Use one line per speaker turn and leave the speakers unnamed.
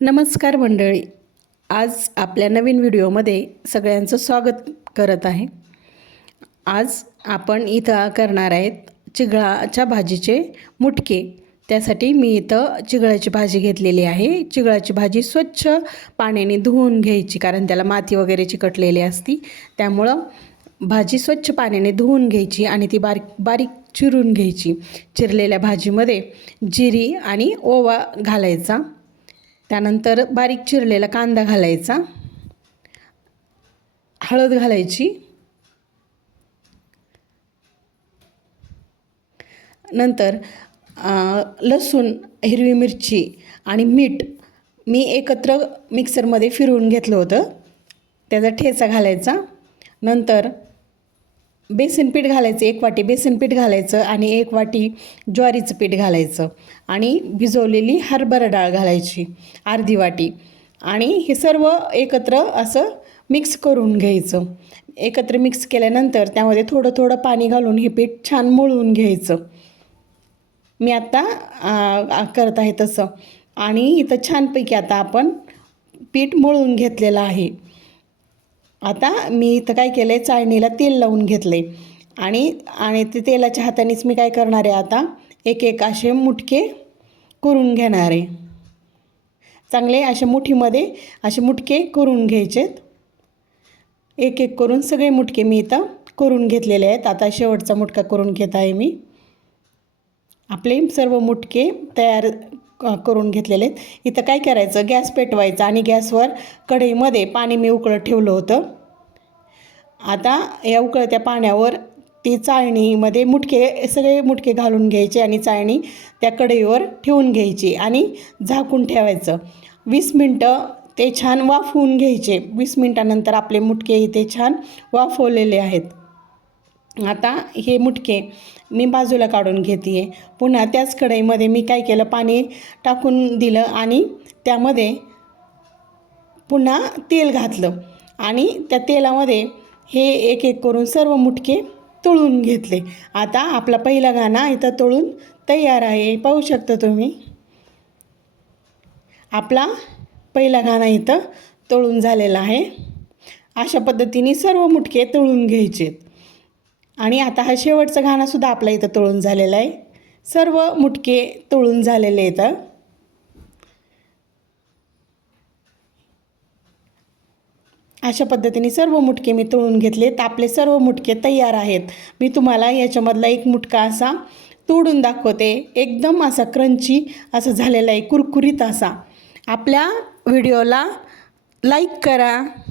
नमस्कार मंडळी. आज आपल्या नवीन व्हिडिओमध्ये सगळ्यांचं स्वागत करत आहे. आज आपण इथं करणार आहेत चिगळाच्या भाजीचे मुटके. त्यासाठी मी इथं चिगळाची भाजी घेतलेली आहे. चिगळाची भाजी स्वच्छ पाण्याने धुवून घ्यायची कारण त्याला माती वगैरे चिकटलेली असती. त्यामुळं भाजी स्वच्छ पाण्याने धुवून घ्यायची आणि ती बारीक बारीक चिरून घ्यायची. चिरलेल्या भाजीमध्ये जिरी आणि ओवा घालायचा. त्यानंतर बारीक चिरलेला कांदा घालायचा. हळद घालायची. नंतर लसूण हिरवी मिरची आणि मीठ मी एकत्र मिक्सरमध्ये फिरवून घेतलं होतं. त्याचा ठेचा घालायचा. नंतर बेसन पीठ घालायचं एक वाटी बेसन पीठ घालायचं आणि एक वाटी ज्वारीचं पीठ घालायचं. आणि भिजवलेली हरभरा डाळ घालायची अर्धी वाटी. आणि हे सर्व एकत्र असं मिक्स करून घ्यायचं. एकत्र मिक्स केल्यानंतर त्यामध्ये थोडं थोडं पाणी घालून हे पीठ छान मळून घ्यायचं. मी आत्ता करत आहे तसं. आणि इथं छानपैकी आता आपण पीठ मळून घेतलेलं आहे. आता मी इथं काय केलं आहे चाळणीला तेल लावून घेतलं आहे आणि आणि ते तेलाच्या हातानेच मी काय करणार आहे आता? एक एक असे मुटके करून घेणार आहे. चांगले अशा मुठीमध्ये असे मुटके करून घ्यायचेत. एक एक करून सगळे मुटके मी इथं करून घेतलेले आहेत. आता शेवटचा मुटका करून घेत आहे मी. आपले सर्व मुटके तयार करून घेतलेले आहेत. इथं काय करायचं? गॅस पेटवायचा आणि गॅसवर कढईमध्ये पाणी मी उकळत ठेवलं होतं. आता या उकळत्या पाण्यावर ती चाळणीमध्ये मुटके सगळे मुटके घालून घ्यायचे आणि चाळणी त्या कढईवर ठेवून घ्यायची आणि झाकून ठेवायचं. वीस मिनटं ते छान वाफवून घ्यायचे. वीस मिनटानंतर आपले मुटके इथे छान वाफवलेले आहेत. आता हे मुटके मी बाजूला काढून घेते आहे पुन्हा त्याच कढईमध्ये मी काय केलं पाणी टाकून दिलं आणि त्यामध्ये पुन्हा तेल घातलं. आणि त्या तेलामध्ये हे एक एक करून सर्व मुटके तळून घेतले. आता आपला पहिला गाणा इथं तळून तयार आहे. पाहू शकता तुम्ही? आपला पहिला गाणा इथं तळून झालेला आहे. अशा पद्धतीने सर्व मुटके तळून घ्यायचेत. आणि आता हा शेवटचा घाणासुद्धा आपला इथं तळून झालेला आहे. सर्व मुटके तळून झालेले आहेत अशा पद्धतीने सर्व मुटके मी तळून घेतले तर आपले सर्व मुटके तयार आहेत. मी तुम्हाला याच्यामधला एक मुटका असा तोडून दाखवते. एकदम असा क्रंची असं झालेला आहे कुरकुरीत असा. आपल्या व्हिडिओला लाईक करा.